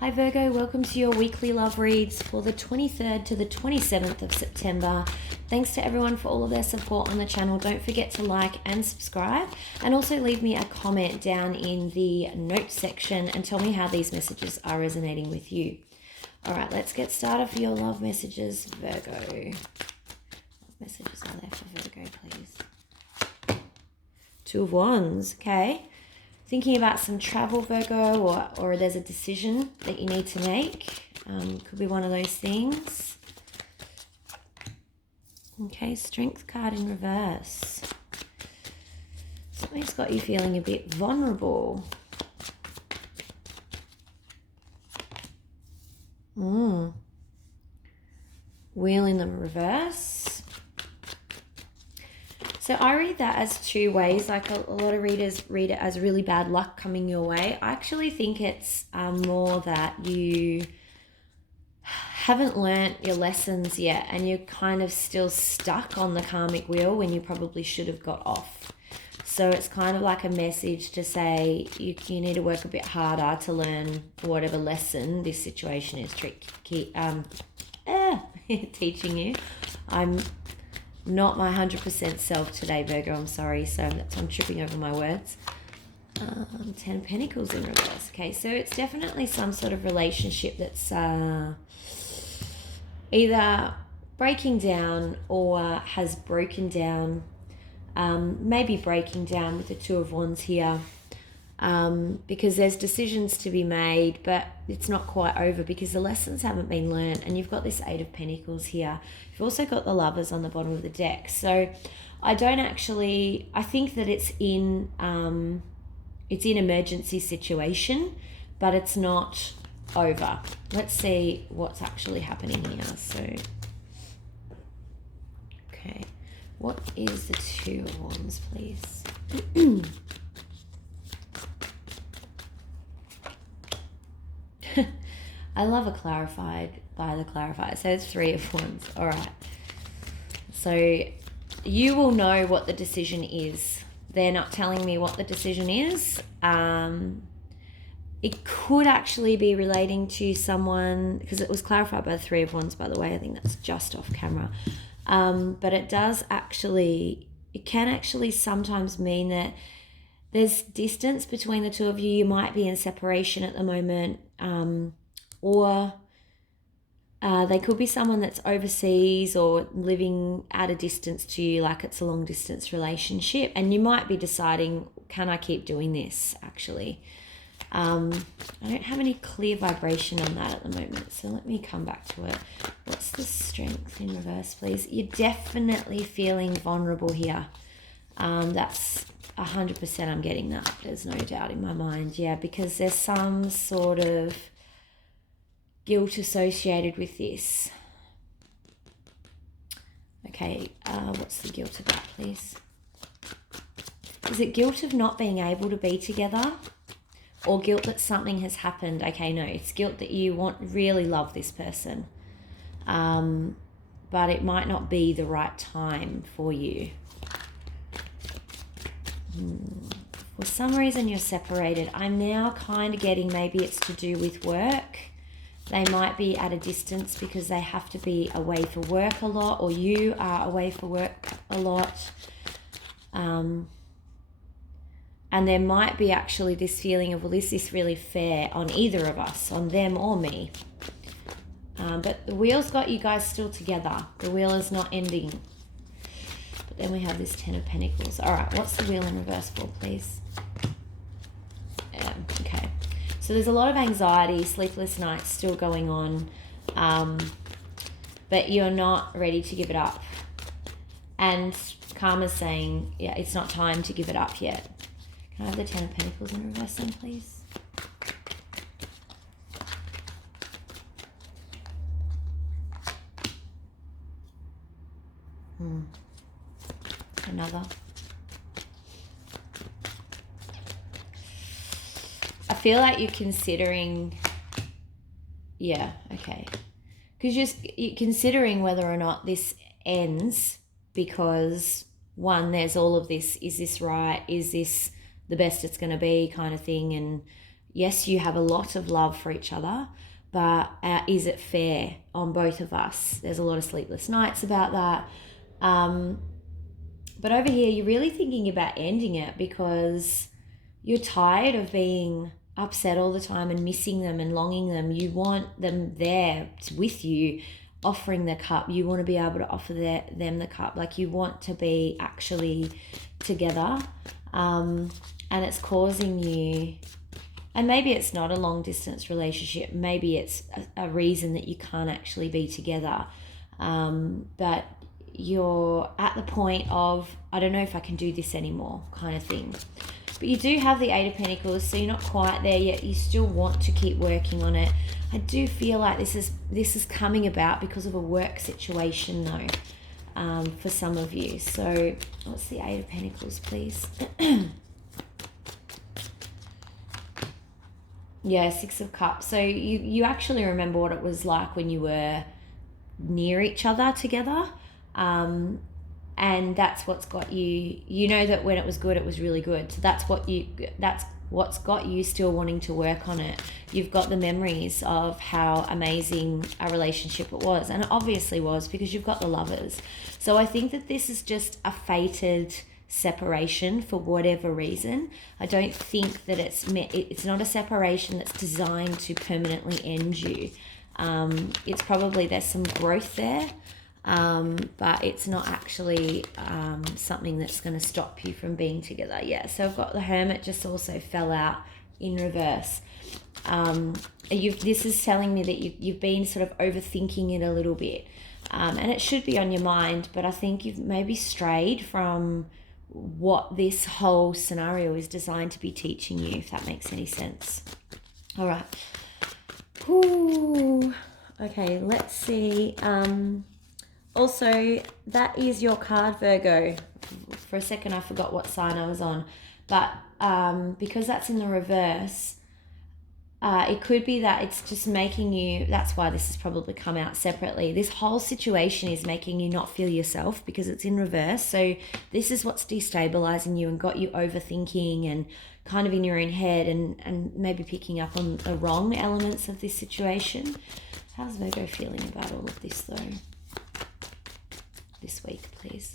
Hi Virgo, welcome to your weekly love reads for the 23rd to the 27th of September. Thanks to everyone for all of their support on the channel. Don't forget to like and subscribe, and also leave me a comment down in the notes section and tell me how these messages are resonating with you. All right, let's get started for your love messages, Virgo. What messages are there for Virgo, please? Two of Wands, okay. Thinking about some travel, Virgo, or there's a decision that you need to make. Could be one of those things. Okay, Strength card in reverse. Something's got you feeling a bit vulnerable. Wheel in the reverse. So I read that as two ways. Like a lot of readers read it as really bad luck coming your way. I actually think it's more that you haven't learnt your lessons yet and you're kind of still stuck on the karmic wheel when you probably should have got off. So it's kind of like a message to say you need to work a bit harder to learn whatever lesson this situation is teaching you. I'm not my 100% self today, Virgo. I'm sorry. So I'm tripping over my words. 10 of Pentacles in reverse. Okay, so it's definitely some sort of relationship that's either breaking down or has broken down. Maybe breaking down with the Two of Wands here. Because there's decisions to be made, but it's not quite over because the lessons haven't been learned. And you've got this Eight of Pentacles here. You've also got the Lovers on the bottom of the deck. So I think that it's in emergency situation, but it's not over. Let's see what's actually happening here. So, okay. What is the Two of Wands, please? I love a clarified by the clarifier. So it's Three of Wands. All right. So you will know what the decision is. They're not telling me what the decision is. It could actually be relating to someone, because it was clarified by the Three of Wands, by the way. I think that's just off camera. But it can actually sometimes mean that there's distance between the two of you. You might be in separation at the moment, or they could be someone that's overseas or living at a distance to you, like it's a long distance relationship. And you might be deciding, can I keep doing this actually? I don't have any clear vibration on that at the moment, so let me come back to it. What's the Strength in reverse, please? You're definitely feeling vulnerable here. That's 100% I'm getting that. There's no doubt in my mind. Yeah, because there's some sort of guilt associated with this. Okay, what's the guilt of that, please? Is it guilt of not being able to be together? Or guilt that something has happened? Okay, no, it's guilt that you really love this person. But it might not be the right time for you. For some reason you're separated. I'm now kind of getting maybe it's to do with work. They might be at a distance because they have to be away for work a lot, or you are away for work a lot. And there might be actually this feeling of, well, is this really fair on either of us, on them or me? But the wheel's got you guys still together. The wheel is not ending. But then we have this Ten of Pentacles. All right, what's the wheel in reverse for, please? Okay. So there's a lot of anxiety, sleepless nights still going on. But you're not ready to give it up. And Karma's saying, yeah, it's not time to give it up yet. Can I have the Ten of Pentacles in reverse then, please? Another. I feel like you're considering, yeah, okay. Because you're considering whether or not this ends because, one, there's all of this, is this right? Is this the best it's going to be kind of thing? And yes, you have a lot of love for each other, but is it fair on both of us? There's a lot of sleepless nights about that. But over here, you're really thinking about ending it because you're tired of being upset all the time and missing them and longing them. You want them there with you, offering the cup. You want to be able to offer them the cup. Like, you want to be actually together. And it's causing you, and maybe it's not a long distance relationship. Maybe it's a reason that you can't actually be together. But you're at the point of, I don't know if I can do this anymore kind of thing. But you do have the Eight of Pentacles, so you're not quite there yet. You still want to keep working on it. I do feel like this is coming about because of a work situation though, for some of you. So what's the Eight of Pentacles, please? Yeah, Six of Cups. So you actually remember what it was like when you were near each other together. And that's what's got you, you know that when it was good, it was really good. So that's what's got you still wanting to work on it. You've got the memories of how amazing a relationship it was. And it obviously was, because you've got the Lovers. So I think that this is just a fated separation for whatever reason. I don't think that it's not a separation that's designed to permanently end you. It's probably, there's some growth there. But it's not actually something that's going to stop you from being together. Yeah, so I've got the Hermit just also fell out in reverse. This is telling me that you've been sort of overthinking it a little bit. And it should be on your mind, but I think you've maybe strayed from what this whole scenario is designed to be teaching you, if that makes any sense. All right. Ooh. Okay, let's see. Also, that is your card, Virgo. For a second, I forgot what sign I was on. But because that's in the reverse, it could be that it's just making you, that's why this has probably come out separately. This whole situation is making you not feel yourself because it's in reverse. So this is what's destabilizing you and got you overthinking and kind of in your own head and maybe picking up on the wrong elements of this situation. How's Virgo feeling about all of this, though? This week, please.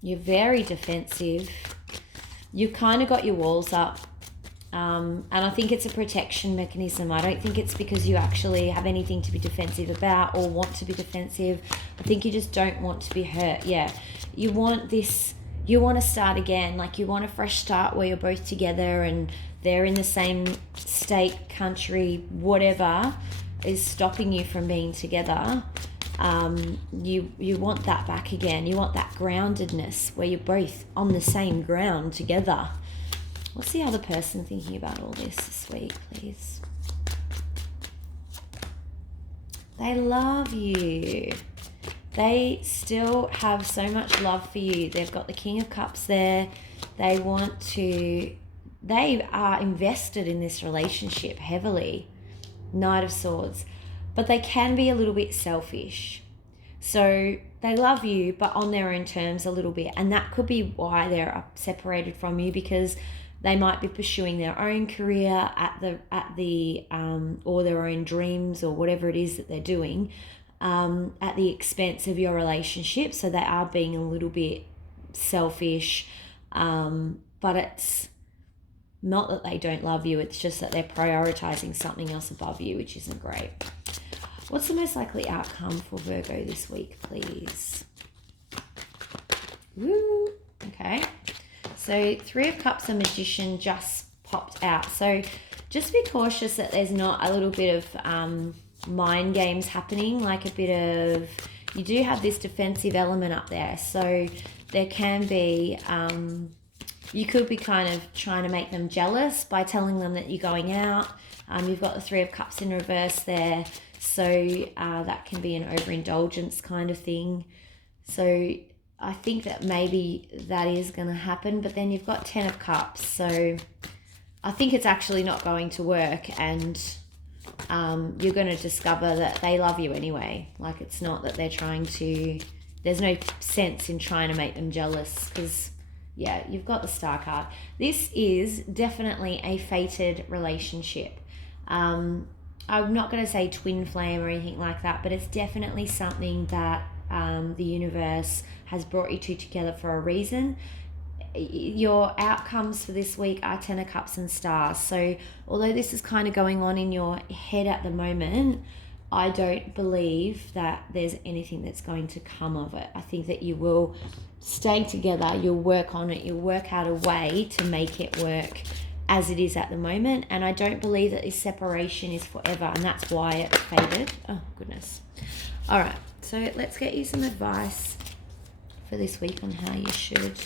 You're very defensive. You've kind of got your walls up. And I think it's a protection mechanism. I don't think it's because you actually have anything to be defensive about or want to be defensive. I think you just don't want to be hurt. Yeah. You want this, you want to start again. Like, you want a fresh start where you're both together and they're in the same state, country, whatever is stopping you from being together. You want that back again. You want that groundedness where you're both on the same ground together. What's the other person thinking about all this week, please? They love you. They still have so much love for you. They've got the King of Cups there. They are invested in this relationship heavily. Knight of Swords. But they can be a little bit selfish. So they love you, but on their own terms a little bit. And that could be why they're separated from you, because they might be pursuing their own career or their own dreams or whatever it is that they're doing at the expense of your relationship. So they are being a little bit selfish, but it's not that they don't love you. It's just that they're prioritizing something else above you, which isn't great. What's the most likely outcome for Virgo this week, please? Woo. Okay. So Three of Cups and Magician just popped out. So just be cautious that there's not a little bit of mind games happening, like a bit of, you do have this defensive element up there. So there can be, you could be kind of trying to make them jealous by telling them that you're going out. You've got the Three of Cups in reverse there. So that can be an overindulgence kind of thing. So I think that maybe that is going to happen. But then you've got 10 of Cups. So I think it's actually not going to work. And you're going to discover that they love you anyway. Like, it's not that they're trying to... There's no sense in trying to make them jealous, because Yeah, you've got the Star card. This is definitely a fated relationship. I'm not going to say twin flame or anything like that, but it's definitely something that the universe has brought you two together for a reason. Your outcomes for this week are Ten of Cups and Stars. So although this is kind of going on in your head at the moment, I don't believe that there's anything that's going to come of it. I think that you will stay together, you'll work on it, you'll work out a way to make it work as it is at the moment. And I don't believe that this separation is forever, and that's why it faded. Oh, goodness. All right, so let's get you some advice for this week on how you should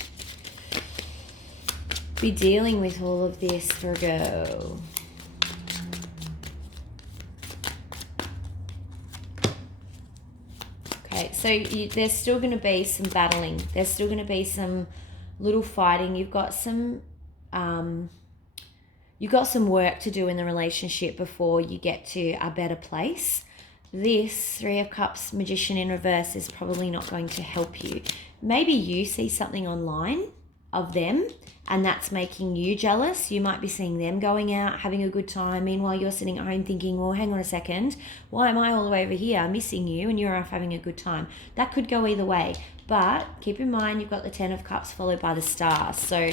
be dealing with all of this, Virgo. Okay, so there's still going to be some battling. There's still going to be some little fighting. You've got some work to do in the relationship before you get to a better place. This Three of Cups, Magician in reverse, is probably not going to help you. Maybe you see something online of them and that's making you jealous. You might be seeing them going out, having a good time. Meanwhile, you're sitting at home thinking, well, hang on a second. Why am I all the way over here missing you and you're off having a good time? That could go either way. But keep in mind, you've got the Ten of Cups followed by the Star. So,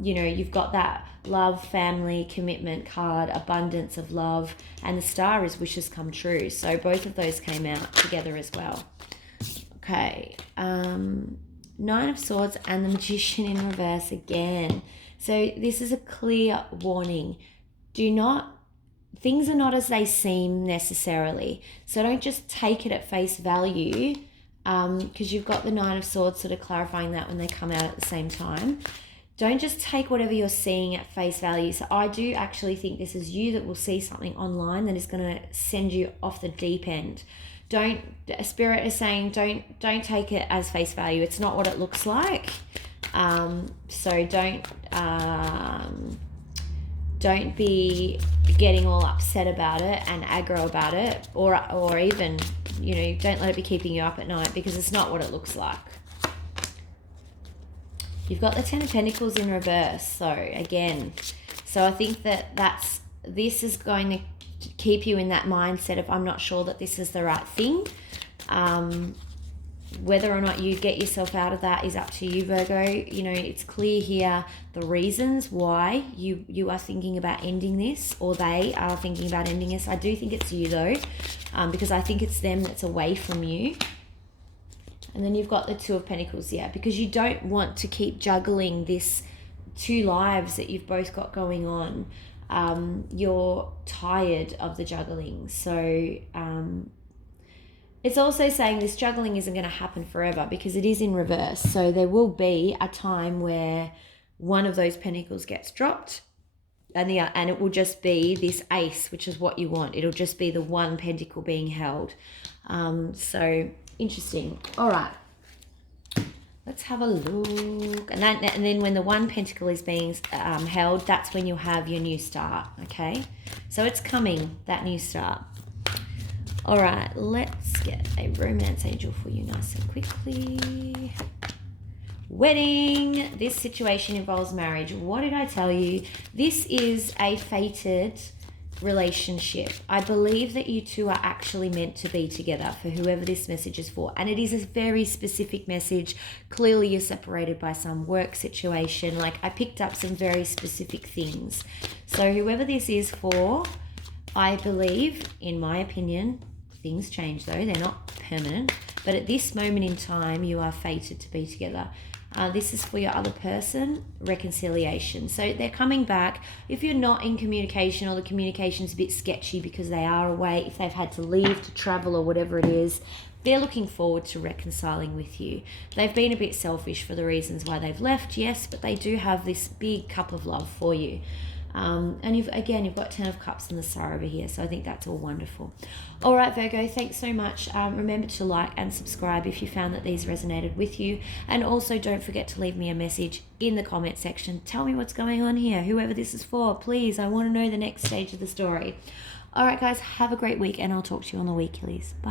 you've got that love, family, commitment card, abundance of love, and the Star is wishes come true. So both of those came out together as well. Okay. Nine of Swords and the Magician in reverse again. So this is a clear warning. Things are not as they seem necessarily. So don't just take it at face value, because you've got the Nine of Swords sort of clarifying that when they come out at the same time. Don't just take whatever you're seeing at face value. So I do actually think this is you that will see something online that is going to send you off the deep end. Spirit is saying don't take it as face value. It's not what it looks like. So don't be getting all upset about it and aggro about it, or even, don't let it be keeping you up at night, because it's not what it looks like. You've got the Ten of Pentacles in reverse. So again, I think this is going to keep you in that mindset of, I'm not sure that this is the right thing. Whether or not you get yourself out of that is up to you, Virgo. It's clear here the reasons why you are thinking about ending this, or they are thinking about ending this. I do think it's you though, because I think it's them that's away from you. And then you've got the Two of Pentacles, because you don't want to keep juggling this two lives that you've both got going on. You're tired of the juggling. So it's also saying this juggling isn't going to happen forever, because it is in reverse. So there will be a time where one of those pentacles gets dropped, and it will just be this ace, which is what you want. It'll just be the one pentacle being held. So interesting. All right. Let's have a look. And then when the one pentacle is being held, that's when you'll have your new start, okay? So it's coming, that new start. All right, let's get a romance angel for you nice and quickly. Wedding. This situation involves marriage. What did I tell you? This is a fated relationship. I believe that you two are actually meant to be together, for whoever this message is for, and it is a very specific message. Clearly you're separated by some work situation. Like, I picked up some very specific things. So whoever this is for, I believe, in my opinion, things change though, they're not permanent, but at this moment in time you are fated to be together. This is for your other person, reconciliation. So they're coming back. If you're not in communication, or the communication's a bit sketchy because they are away, if they've had to leave to travel or whatever it is, they're looking forward to reconciling with you. They've been a bit selfish for the reasons why they've left, yes, but they do have this big cup of love for you. And you've got Ten of Cups and the Star over here, so I think that's all wonderful. All right, Virgo, thanks so much. Remember to like and subscribe if you found that these resonated with you, and also don't forget to leave me a message in the comment section. Tell me what's going on here, whoever this is for, please. I want to know the next stage of the story. All right, guys, have a great week, and I'll talk to you on the weeklies. Bye.